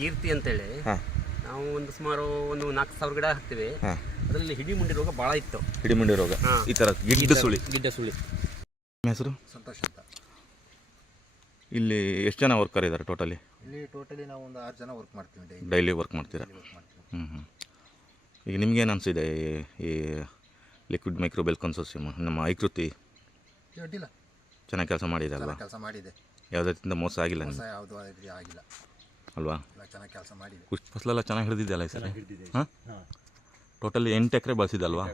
ಕೀರ್ತಿ ಅಂತೇಳಿ ಹಾಂ ನಾವು ಒಂದು ಸುಮಾರು ಒಂದು 4,000 ಗಿಡ ಹಾಕ್ತೀವಿ. ಹಾಂ ಅದರಲ್ಲಿ ಹಿಡಿಮುಂಡಿ ರೋಗ ಭಾಳ ಇತ್ತು. ಹಿಡಿಮುಂಡಿ ರೋಗ ಈ ಥರ ಗಿಡ್ಡ ಸುಳಿ. ನಿಮ್ಮ ಹೆಸರು? ಸಂತೋಷ್ ಅಂತ. ಇಲ್ಲಿ ಎಷ್ಟು ಜನ ವರ್ಕರ್ ಇದ್ದಾರೆ ಟೋಟಲಿ? ಇಲ್ಲಿ ಟೋಟಲಿ ನಾವು ಒಂದು 6 ಜನ ವರ್ಕ್ ಮಾಡ್ತೀವಿ. ಡೈಲಿ ವರ್ಕ್ ಮಾಡ್ತೀರಾ? ಈಗ ನಿಮ್ಗೇನು ಅನಿಸಿದೆ ಈ ಲಿಕ್ವಿಡ್ ಮೈಕ್ರೋಬೆಲ್ ಕನ್ಸೋರ್ಸಿಯಮ್ ನಮ್ಮ ಐಕೃತಿ ಅಡ್ಡಿಲ್ಲ, ಚೆನ್ನಾಗಿ ಕೆಲಸ ಮಾಡಿದೆ ಅಲ್ವಾ? ಕೆಲಸ ಮಾಡಿದೆ, ಯಾವುದೇ ರೀತಿಯಿಂದ ಮೋಸ ಆಗಿಲ್ಲ ನಿಮಗೆ ಯಾವುದು ಆಗಿಲ್ಲ ಅಲ್ವಾ? ಚೆನ್ನಾಗಿ ಕೆಲಸ ಮಾಡಿದೆ. ಫಸಲೆಲ್ಲ ಚೆನ್ನಾಗಿ ಹಿಡಿದಿದೆಯಲ್ಲ ಈ ಸರಿ? ಹಾಂ, ಟೋಟಲಿ 8 ಎಕರೆ ಬಳಸಿದಲ್ವಾ?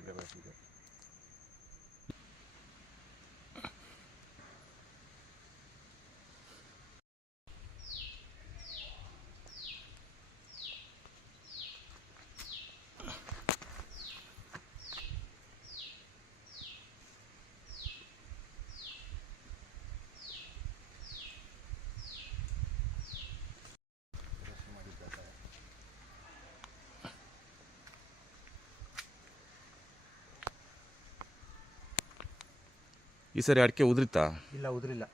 ಈ ಸರಿ ಅಡಿಕೆ ಉದುರಿತಾ? ಇಲ್ಲ, ಉದುರಿಲ್ಲ.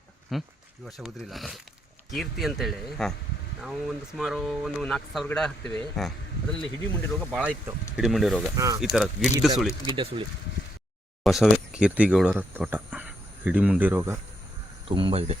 ಈ ವರ್ಷ ಉದುರಿಲ್ಲ. ಕೀರ್ತಿ ಅಂತೇಳಿ ನಾವು ಒಂದು ಸುಮಾರು ಒಂದು 4,000 ಗಿಡ ಹಾಕ್ತೀವಿ. ಅದರಲ್ಲಿ ಹಿಡಿಮುಂಡಿ ರೋಗ ಭಾಳ ಇತ್ತು. ಹಿಡಿಮುಂಡಿ ರೋಗ ಈ ಥರ ಗಿಡ್ಡ ಸುಳಿ. ಹೊಸವೇ ಕೀರ್ತಿಗೌಡರ ತೋಟ. ಹಿಡಿಮುಂಡಿ ರೋಗ ತುಂಬ ಇದೆ.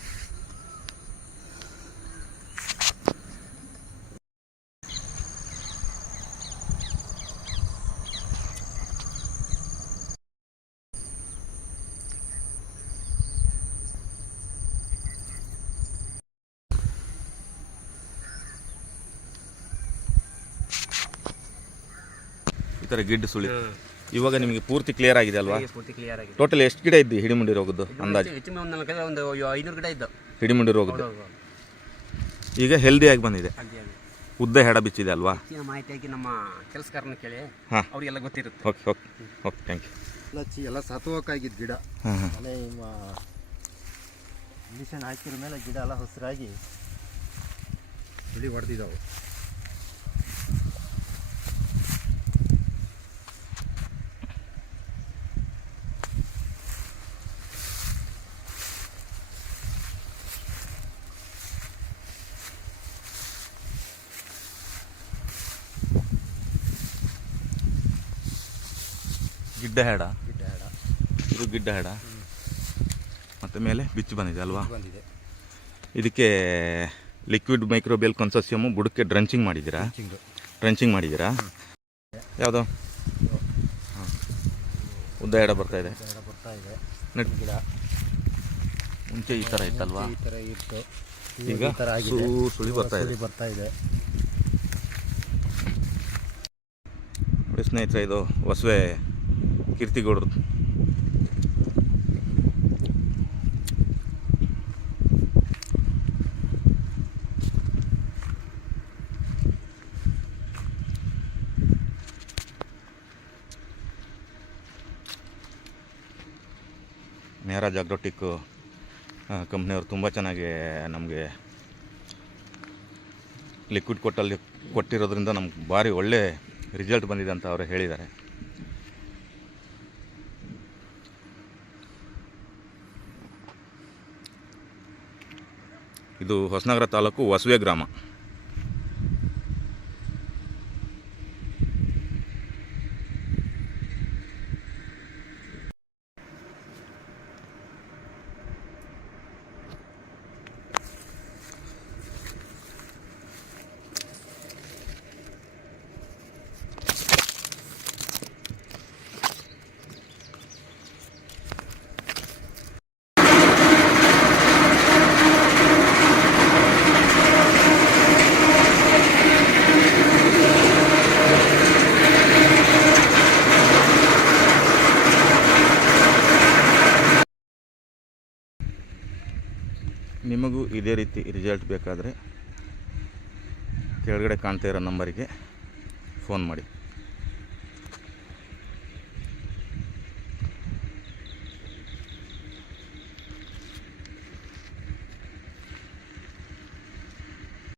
ಈ ಥರ ಗಿಡ್ಡ ಸುಳಿ. ಇವಾಗ ನಿಮಗೆ ಪೂರ್ತಿ ಕ್ಲಿಯರ್ ಆಗಿದೆ ಅಲ್ವಾ? ಟೋಟಲ್ ಎಷ್ಟು ಗಿಡ ಇದ್ದು ಹಿಡಿಮುಂಡಿ ರೋಗದ್ದು ಅಂದಾಜು? ಒಂದು 500 ಗಿಡ ಇದ್ದು ಹಿಡಿಮುಂಡಿ ರೋಗದ್ದು. ಈಗ ಹೆಲ್ದಿಯಾಗಿ ಬಂದಿದೆ, ಉದ್ದ ಹೆಡ ಬಿಚ್ಚಿದೆ ಅಲ್ವಾ? ಮಾಹಿತಿಯಾಗಿ ನಮ್ಮ ಕೆಲಸಗಾರನ ಕೇಳಿ ಅವರಿಗೆಲ್ಲ ಗೊತ್ತಿರುತ್ತೆ. Okay okay okay, thank you. ಎಲ್ಲ ಸತ್ವಕ್ಕಾಗಿದ್ದು ಗಿಡ ಮನೆ ಇಂಜೆಕ್ಷನ್ ಹಾಕಿದ ಮೇಲೆ ಗಿಡ ಎಲ್ಲ ಹಸಿರಾಗಿ ಬಿಳಿ ಹೊಡೆದಿದ್ದಾವೆ. ಗಿಡ್ಡ ಹೆಡ, ಇದು ಗಿಡ್ಡ ಹೆಡ ಮತ್ತು ಮೇಲೆ ಬಿಚ್ಚು ಬಂದಿದೆ ಅಲ್ವಾ? ಇದಕ್ಕೆ ಲಿಕ್ವಿಡ್ ಮೈಕ್ರೋಬೆಲ್ ಕನ್ಸೋರ್ಸಿಯಮ್ ಬುಡಕ್ಕೆ ಡ್ರಂಚಿಂಗ್ ಮಾಡಿದ್ದೀರಾ? ಯಾವುದೋ ಉದ್ದ ಹೆಡ ಬರ್ತಾ ಇದೆ. ಗಿಡ ಮುಂಚೆ ಈ ಥರ ಇತ್ತಲ್ವಾ? ಈಗ ಸುಳಿ ಬರ್ತಾ ಇದೆ. ನೋಡಿ ಸ್ನೇಹಿತರೆ, ಇದು ಹೊಸವೇ ಕೀರ್ತಿಗೌಡರು. ಮೇರಾಜ್ ಅಗ್ರೋಟಿಕ್ ಕಂಪ್ನಿಯವರು ತುಂಬ ಚೆನ್ನಾಗಿ ನಮಗೆ ಲಿಕ್ವಿಡ್ ಕೊಟ್ಟಿರೋದ್ರಿಂದ ನಮ್ಗೆ ಭಾರಿ ಒಳ್ಳೆ ರಿಸಲ್ಟ್ ಬಂದಿದೆ ಅಂತ ಅವರು ಹೇಳಿದ್ದಾರೆ. ಇದು ಹೊಸನಗರ ತಾಲೂಕು ಹೊಸವೇ ಗ್ರಾಮ. ನಿಮಗೂ ಇದೇ ರೀತಿ ರಿಸಲ್ಟ್ ಬೇಕಾದರೆ ಕೆಳಗಡೆ ಕಾಣ್ತಾ ಇರೋ ನಂಬರಿಗೆ ಫೋನ್ ಮಾಡಿ.